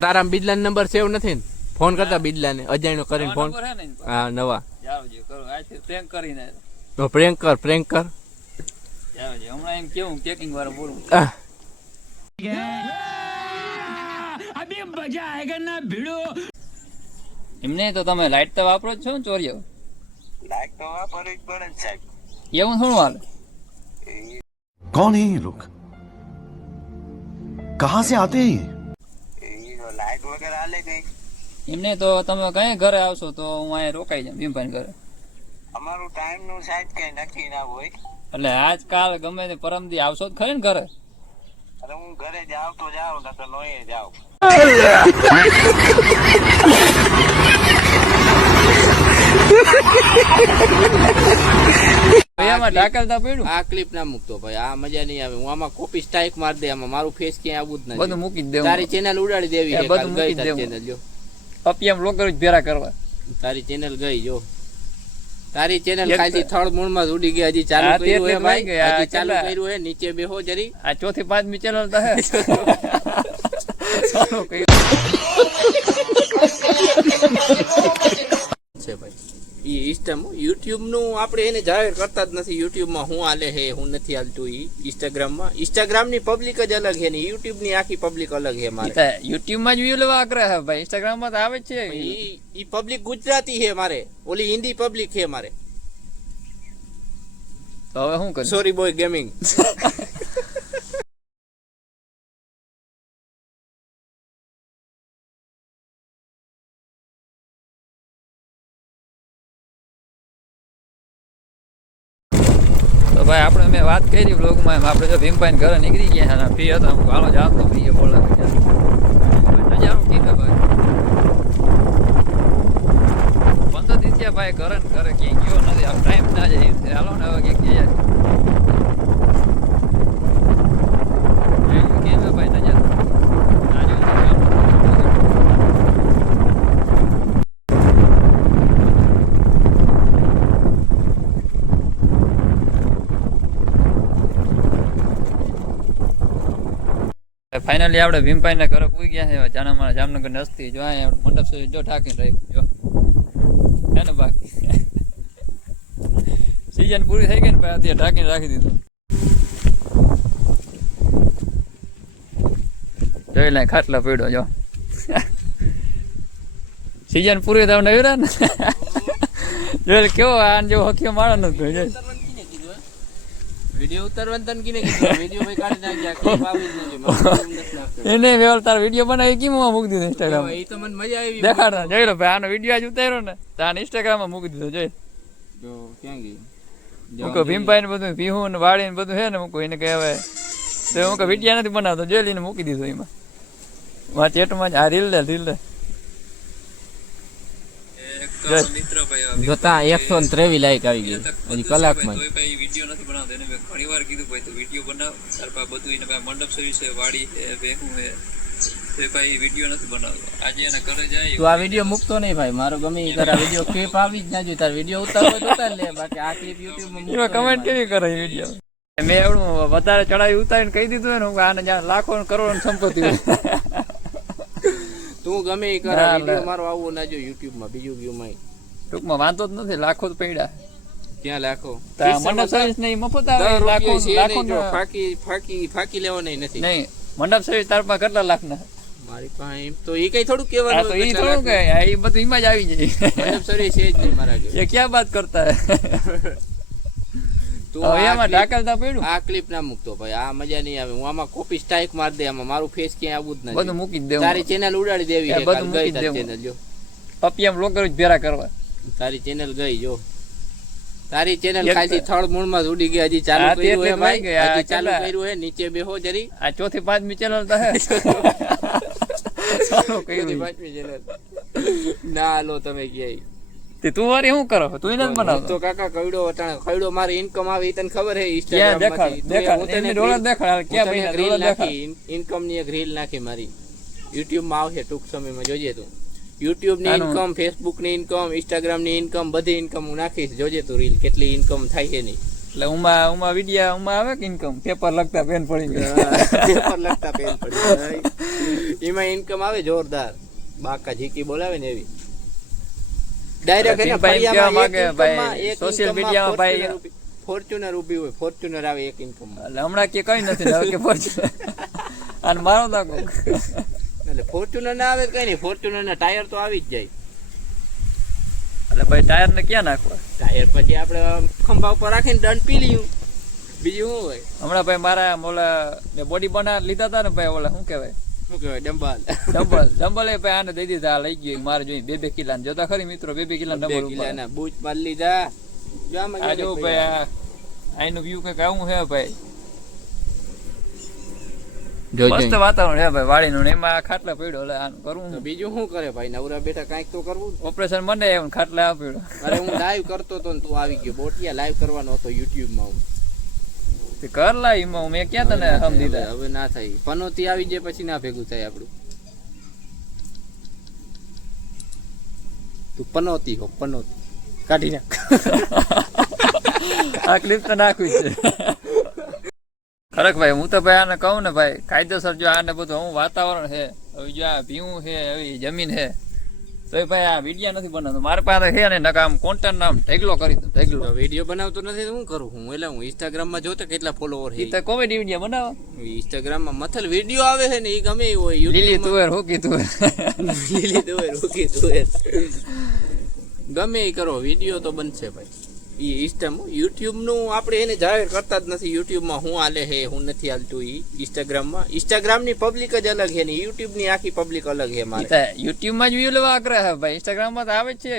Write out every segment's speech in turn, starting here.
તારા બિદલા number save નથી ને? ફોન કરતા બિદલા ને અજાણ્યો કરીને ફોન. હા નવા પ્રેન્ક કરીને તો પ્રેન્ક કર હમણાં એમ કેવું ચેકિંગ વાળો બોલું અભી મજા આયેગા ના ભીડો. એમને તો તમે લાઈટ તો વાપરો જ છો ને ચોરીઓ? लाइक तो वहाँ पर एक बड़ा साहब એવું થોડું હાલે. कौन है ये लोग? कहां से आते हैं ये? लाइट वगैरह आले गई એમને તો તમે કઈ ઘરે આવશો તો હું અહીંયા રોકાઈ જાઉં ભીમભાઈ ઘરે. અમારું ટાઈમ નું સાઈડ કઈ નક્કી ના હોય એટલે આજકાલ ગમે તે પરમદી આવશો જ ખરી ને ઘરે. અરે હું ઘરે જાવ તો જાઉં નકર નોય જાવ. એમાં ઢાકલતા પડ્યું. આ ક્લિપ ના મૂકતો ભાઈ, આ મજા નહીં આવે. હું આમાં કોપી સ્ટ્રાઇક માર દે, આમાં મારું ફેસ ક્યાંય આવું જ નથી. બધું મૂકી જ દેવું. તારી ચેનલ ઉડાડી દેવી છે. બધું મૂકી જ દેવું. ચેનલ જો પપિયા બ્લોગર જ ભેરા કરવા. તારી ચેનલ ગઈ જો. તારી ચેનલ ખાલી થર્ડ મૂળ માં ઉડી ગઈ. હજી ચાલુ કર્યું હે ભાઈ, હજી ચાલુ કર્યું હે. નીચે બેહો જરી. આ ચોથી પાંચમી ચેનલ તો હે. ચાલો કઈ છે ભાઈ ઈ ઇન્સ્ટા યુટ્યુબ નું આપણે એને જાહેર કરતા જ નથી. યુટ્યુબ માં હું હાલે હે હું નથી હાલતું. ઈ ઇન્સ્ટાગ્રામ ની પબ્લિક જ અલગ હે ને યુટ્યુબ ની આખી પબ્લિક અલગ હે. મારે યુટ્યુબ માં જ વ્યૂ લેવા આગ્રહ હે ભાઈ. ઇન્સ્ટાગ્રામ માં તો આવે જ છે. ઈ પબ્લિક ગુજરાતી હે મારે, ઓલી હિન્દી પબ્લિક હે મારે. તો હવે શું કરું? Sorry boy gaming. તો ભાઈ આપણે મેં વાત કરી બ્લોગમાં, આપણે જો ભીમભાઈ ઘરે નીકળી ગયા અને ફ્રી હતા. હું હાલો જાત તો ફ્રી બોલા નજારો કીધો ભાઈ. 15 દિવસ થયા ભાઈ ઘરે ને ઘરે ક્યાંય ગયો નથી. આમ ટાઈમ ના જાય. હાલો ને હવે ક્યાંક જઈએ. કેમ હે ભાઈ નજારો? ફાઇનલી આપણે ભીમભાઈ ના ઘરે પૂઈ ગયા છે. જાનામાના જામનગર ની હસ્તી જો અહીંયા આપણે મંડપ સુધી જો ઠાકીને રાખ્યું જો હે ને. બાકી સીઝન પૂરી થઈ ગઈ ને ભાઈ, અત્યારે ઢાંકીને રાખી દીધું. જોઈ લે ખાટલા પડ્યો જો. સીઝન પૂરી થવા નવી રહે ને. જોઈ કેવો આન જેવો હકીઓ માણસ નથી જોઈ. વિડિયો ઉતારવાનું તને કીને કીધું? વિડિયો ભાઈ કાઢી નાખ્યા. ક્લિપ આવી જ નથી. એને વેલ તાર વિડીયો બનાવી કેમ મૂકી દીધો ઇન્સ્ટાગ્રામ? એ તો મને મજા આવી. દેખાડ જોઈ લો ભાઈ, આનો વિડીયો આજ ઉતાર્યો ને તો આને ઇન્સ્ટાગ્રામ માં મૂકી દીધો. જોઈ જો ક્યાં ગઈ? હું કહું ભીમભાઈ ને બધું ભીહું ને વાળી ને બધું છે ને. હું કહું એને કહેવાય તો હું કહું વિડીયો નથી બનાવતો. જોઈ લઈને મૂકી દીધો એમાં. માં ચેટમાં આ રીલ લે જોતા 123 લાઈક આવી ગઈ હજી કલાકમાં. વિડીયો નથી બનાવતો. એને મેં ઘણી વાર કીધું ભાઈ તો વિડીયો બનાવ. તાર પાસે બધું એને ભાઈ મંડપ સર્વિસ છે, વાડી છે, ભેહું છે. તો ભાઈ વિડીયો નથી બનાવતો. આજે એને ઘરે જાય. તું આ વિડીયો મૂકતો નહીં ભાઈ. મારો ગમે એ કરે. વિડીયો ક્લિપ આવી જ ના જોઈએ. તાર વિડીયો ઉતારવો તો ઉતાર લે. બાકી આ ક્લિપ યુટ્યુબ માં એમાં કમેન્ટ કેવી કરે એ વિડીયો? મેં એવડું વધારે ચડાવી ઉતારીને કહી દીધું ને હું આને લાખો કરોડ સંપત્તિ હોય. તું ગમે એ કરે. વિડીયો મારો આવવો ના જોઈએ યુટ્યુબ માં. બીજું વ્યૂ માં ટૂંકમાં વાંધો જ નથી. લાખો તો પડ્યા. ક્યાં લાખો? મંડપ સર્વિસ નહીં મફત આવે. લાખો ફાકી લેવાની નથી. નહીં મંડપ સર્વિસ તાર પાસે કેટલા લાખ ના? મારી પાસે એમ તો એ કઈ થોડું કહેવાનું. એ થોડું કે એ બધું એમાં જ આવી જાય. મંડપ સર્વિસ છે જ નહીં મારા ઘરે. એ ક્યાં વાત કરતા હે? તું એમાં ઢાકલતા પડ્યું. આ ક્લિપ ના મૂકતો ભાઈ, આ મજા નહીં આવે. હું આમાં કોપી સ્ટ્રાઇક માર દે, આમાં મારું ફેસ ક્યાંય આવું જ નથી. બધું મૂકી જ દેવું. તારી ચેનલ ઉડાડી દેવી છે. બધું મૂકી જ દેવું. ચેનલ જો પપિયા બ્લોગર જ ભેરા કરવા. તારી ચેનલ ગઈ જો. તારી ચેનલ ખાલી થર્ડ મૂળ માં ઉડી ગઈ. હજી ચાલુ કર્યું હે ભાઈ, હજી ચાલુ કર્યું હે. નીચે બેહો જરી. આ ચોથી પાંચમી ચેનલ તો હે. ચાલો કર્યું. પાંચમી ચેનલ ના હાલો તમે ક્યાંય. તું વારી શું કરો? તું એને જ બનાવતો તો કાકા કઈડો વટાણે કઈડો મારી ઇન્કમ આવી તને ખબર હે? ક્યાં દેખાડ એની ડોલર દેખાડ ક્યાં પૈસા રીલ ડોલર દેખાડ. નાખી ઇન્કમ ની એક રીલ નાખી મારી યુટ્યુબ માં આવશે ટૂંક સમયમાં. જોજે તું. યુટ્યુબ ની ઇન્કમ, ફેસબુક ની ઇન્કમ, ઇન્સ્ટાગ્રામ ની ઇન્કમ, બધી ઇન્કમ હું નાખીશ. જોજે તું રીલ કેટલી ઇન્કમ થાય છે. નહીં એટલે ઉમાં વિડિયા ઉમાં આવે કે ઇન્કમ પેપર લખતા પેન પડી ગયો પેપર લખતા પેન પડી જાય. એમાં ઇન્કમ આવે જોરદાર, બાકા ઝીકી બોલાવે ને એવી. ડાયરેક્ટ એને ભાઈ કેવા ફળિયામાં માંગે એક ભાઈ ઇન્કમમાં, એક સોશિયલ ઇન્કમમાં મીડિયામાં ભાઈ ફોર્ચ્યુનર ઊભી હોય, ફોર્ચ્યુનર આવે એક ઇન્કમમાં. એટલે હમણાં કે કઈ નથી ને હવે કે ફોર્ચ્યુનર અને મારો તો એટલે ફોર્ચ્યુનર ના આવે કઈ નહીં, ફોર્ચ્યુનર ના ટાયર તો આવી જ જાય. એટલે ભાઈ ટાયર ને ક્યાં નાખવા? ટાયર પછી આપણે ખંભા ઉપર રાખીને દંડ પી લઈએ, બીજું શું હોય. હમણાં ભાઈ મારા ઓલા બોડી બના લીધા હતા ને ભાઈ, ઓલા શું કહેવાય શું કહેવાય, ડંબાલ. ડમ્બલ એ ભાઈ આને દઈ દીધા, આ લઈ ગયો મારે જોઈ 2 કિલા જોતા ખરી મિત્રો, 2 કિલા બે ડમ્બલ કિલાના બૂચ મારી લીધા. જો આમાં આ કેવું જો ભાઈ આ આઈનું વ્યૂ કઈક આવું છે ભાઈ, મસ્ત વાતાવરણ છે ભાઈ વાડીનું ને એમાં ખાટલા પડ્યો, એટલે આનું કરવું તો બીજું શું કરે ભાઈ, નવરા બેઠા કાંઈક તો કરવું. ઓપરેશન મને એમ ખાટલા આપ્યો. અરે હું લાઈવ કરતો હતો ને તું આવી ગયો, બોટિયા લાઈવ કરવાનો હતો યુટ્યુબમાં. હું તે કર લા એમાં મેં ક્યાં તને હમ દીધા. હવે ના થાય, પનોતી આવી જાય પછી ના ભેગું થાય આપણું. તું પનોતી હો, પનોતી કાઢી નાખ. આ ક્લિપ તો નાખવી છે ખરેખ ભાઈ. હું તો ભાઈ આને કહું ને ભાઈ, કાયદેસર જો આને બધું હું વાતાવરણ છે, હવે જો આ ભીવું છે, હવે જમીન છે, તો ભાઈ આ વિડીયો નથી બનાવતો મારે પાસે છે ને, નકા આમ કોન્ટેન્ટ નામ ઢગલો કરી દઉં, ઢગલો. વિડીયો બનાવતો નથી તો હું કરું? હું એટલે હું ઇન્સ્ટાગ્રામમાં જોતો કેટલા ફોલોવર એ તો કોમેડી વિડીયો બનાવો. ઇન્સ્ટાગ્રામમાં મથલ વિડીયો આવે છે ને, એ ગમે એ હોય. લીલી તુવેર હોકી તુવેર લીલી તુવેર, રૂકી તુવેર, ગમે એ કરો, વિડીયો તો બનશે ભાઈ. એ યુટ્યુબ નું આપણે એને જાહેર કરતા જ નથી. યુટ્યુબમાં હું હાલે છે, હું નથી હાલતું. એ ઇન્સ્ટાગ્રામ ની પબ્લિક જ અલગ છે ને યુટ્યુબ ની આખી પબ્લિક અલગ છે. મારે યુટ્યુબ માં જ વ્યૂ લેવા આગ્રહ છે ભાઈ, ઇન્સ્ટાગ્રામ માં તો આવે જ છે.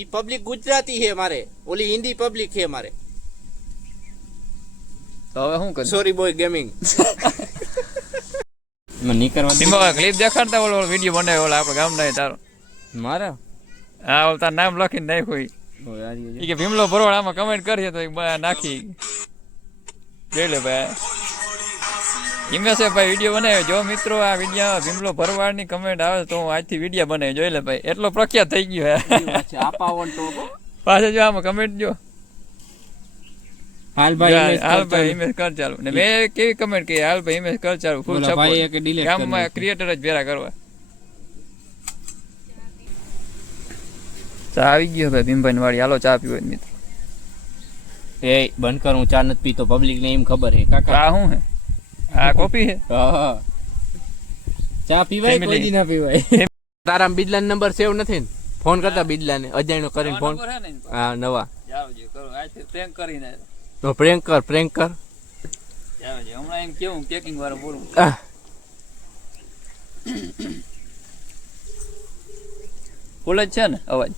ઈ પબ્લિક ગુજરાતી છે મારે, ઓલી હિન્દી પબ્લિક છે મારે. તો હવે શું કરું? Sorry boy gaming. ક્લિપ દેખાડતા ઓલો વિડીયો બનાવ્યો ઓલા આપણે ગામ ના તારો મારા હા ઓલ તાર નામ લખીને નાખ્યું. ઈ કે ભીમલો ભરવાડ આમાં કમેન્ટ કરીએ તો નાખી જોઈ લે ભાઈ. હિમેશે ભાઈ વિડીયો બનાવ્યો, જો મિત્રો આ વિડીયો ભીમલો ભરવાડ ની કમેન્ટ આવે તો હું આજથી વિડીયો બનાવી જોઈ લે ભાઈ, એટલો પ્રખ્યાત થઈ ગયો પાછો જો આમાં કમેન્ટ જો હાલ ભાઈ હિમેશ કર ચાલુ ને મેં કેવી કમેન્ટ કરી, હાલ ભાઈ હિમેશ કર ચાલુ ફૂલ સપોર્ટ, ગામમાં ક્રિએટર જ ભેરા કરવા. ચા આવી ગયો ભાઈ ભીમભાઈ વાળી, હાલો ચા પીવો મિત્ર. એ બંધ કર, હું ચા નથી પીતો, પબ્લિક ને એમ ખબર છે કાકા. આ શું હે? આ કોફી હે? હા ચા પીવાય કોઈ દી ના પીવાય. તારા બિજલા નંબર સેવ નથી ને? ફોન કરતા બિજલા ને, અજાણ્યો કરીને ફોન. હા નવા પ્રેન્ક કરીને તો પ્રેન્ક કર હમણાં એમ કેવું ચેકિંગ વાળો બોલું. ફૂલ જ છે ને અવાજ?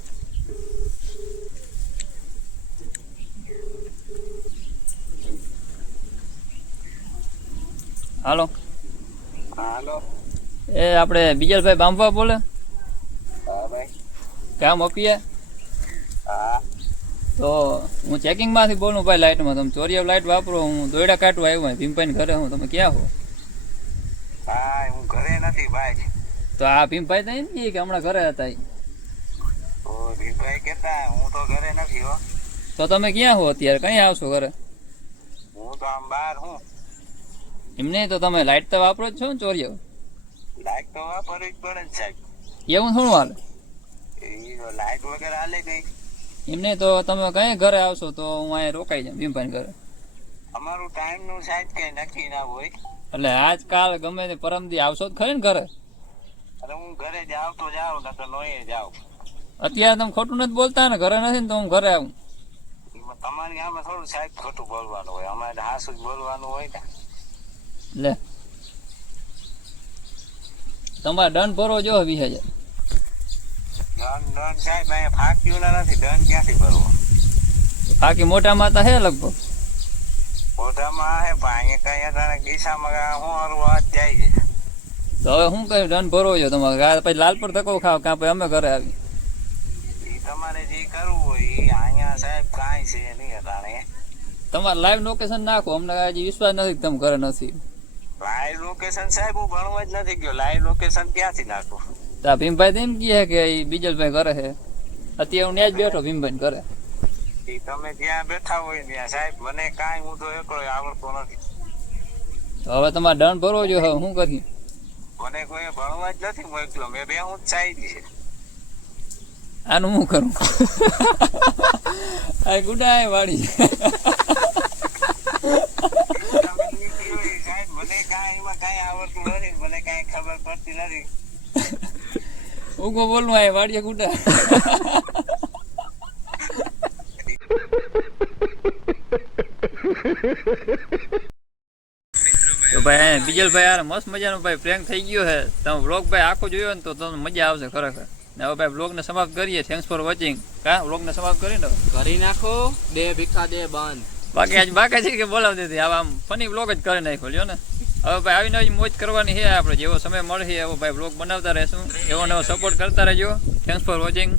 હાલો હાલો. એ આપણે બીજલભાઈ બાંભા બોલે? હા ભાઈ. કામ આપીએ હા. તો હું ચેકિંગ માંથી બોલું ભાઈ, લાઇટમાં તમે ચોરિયા લાઇટ વાપરો, હું દોયડા કાઢવા આવ્યો હોય ભીમભાઈ ઘરે. હું તમે ક્યાં હો? હા હું ઘરે નથી ભાઈ. તો આ ભીમભાઈ તો એમ કહે કે હમણાં ઘરે હતા. ઓ ભાઈ કેતા હું તો ઘરે નથી હો. તો તમે ક્યાં હો અત્યારે? કઈ આવશો ઘરે? હું તો આમ બહાર હું. એમને તો તમે લાઇટ તો વાપરો જ છો ને ચોરિયા? લાઈટ તો વાપરવી જ પડે ને સાહેબ. એવું થોડું હાલે? એ લાઈટ વગર હાલે કઈ. એમને તો તમે કઈ ઘરે આવશો તો હું અહીંયા રોકાઈ જાઉં ભીમભાઈ ઘરે. અમારું ટાઈમ નું સાહેબ કઈ નક્કી ના હોય. એટલે આજકાલ ગમે તે પરમદી આવશો જ ખરી ને ઘરે? અરે હું ઘરે જાવ તો જાવ, નકર નોય જાવ. અત્યારે તમે ખોટું નથી બોલતા ને, ઘરે નથી ને તો હું ઘરે આવું. તમારી આમાં થોડું સાહેબ ખોટું બોલવાનું હોય, અમારે હાસું જ બોલવાનું હોય ને. લે તમારે દંડ ભરો જો 20,000. દંડ સાહેબ અહીંયા ફાક્યું નથી, દંડ ક્યાંથી ભરવો? બાકી મોટા માતા હે લગભગ મોઢામાં હે પણ અહીંયા કઈ અટાણે ગીસામાં હું હારું વાત જાય છે. તો હવે શું કહ્યું દંડ ભરવો છો તમારે? પછી લાલ પર ધક્કો ખાવ કાં પછી અમે ઘરે આવી. એ તમારે જે કરવું હોય એ અહીંયા સાહેબ કાંઈ છે નહીં અટાણે. તમારે લાઈવ લોકેશન નાખો, અમને હજી વિશ્વાસ નથી કે તમે ઘરે નથી. લાઈવ લોકેશન સાહેબ હું ભણવા જ નથી ગયો, લાઈવ લોકેશન ક્યાંથી નાખું? તો ભીમભાઈ તો એમ કહે કે બીજલભાઈ ઘરે છે, અત્યારે હું ત્યાં જ બેઠો ભીમભાઈ ઘરે. ઈ તમે જ્યાં બેઠા હોય ત્યાં સાહેબ મને કાંઈ હું તો એકલો આવડતો નથી. તો હવે તમારે દંડ ભરવો જો હવે શું કરી મને કોઈ ભણવા જ નથી મોકલો. મેં બે હું જ સાઈડ છે. આનું શું કરું આ ગુડા વાળી તમે નીકળ્યો ઈ સાહેબ મને કાંઈ એમાં કાંઈ આવડતું નથી. મને કાંઈ ખબર પડતી નથી. ઉગો બોલવું આ વાડીએ ગુડા તો ભાઈ બીજલભાઈ યાર મસ્ત મજાનો ભાઈ પ્રેન્ક થઈ ગયો છે. તમે વ્લોગ ભાઈ આખો જોયો ને તો તમને મજા આવશે ખરેખર. ને હવે ભાઈ વ્લોગને સમાપ્ત કરીએ. Thanks for watching. કા વ્લોગને સમાપ્ત કરીને કરી નાખો. દે ભીખા દે બંધ. બાકી છે કે બોલાવી દીધી આવા આમ ફની વ્લોગ જ કરી નાખ્યો લ્યો ને. હવે ભાઈ આવીને જ મોજ કરવાની છે આપણે. જેવો સમય મળે એવો ભાઈ વ્લોગ બનાવતા રહેશું. એવો નવો સપોર્ટ કરતા રહેજો. Thanks for watching.